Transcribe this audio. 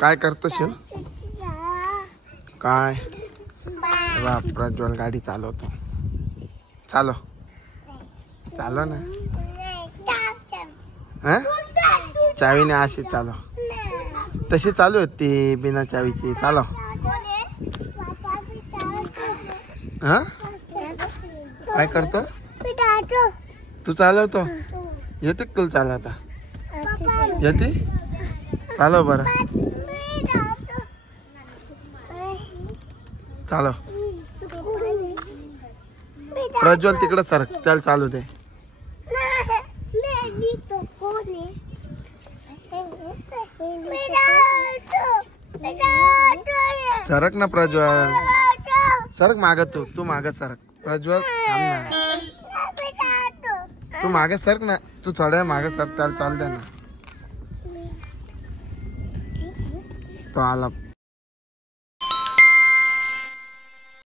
काय करतो शिव? काय प्रज्वल गाडी चालवतो. चालव चालव ना. हा चावीने अशी चालव. तशी चालू होती बिना चावीची. चालव. हा काय करतो तू? चालवतो. येते तुला चालवता? येते. चालव बरं. चालव. प्रज्वल तिकडे सर त्याला चालू दे. सरक ना प्रज्वल. सरक माग. तू माग सरक. प्रज्वल थांब ना. तू मागे सरक ना. तू थोड्या मागे सरक. त्याला चालू दे ना. तो आला.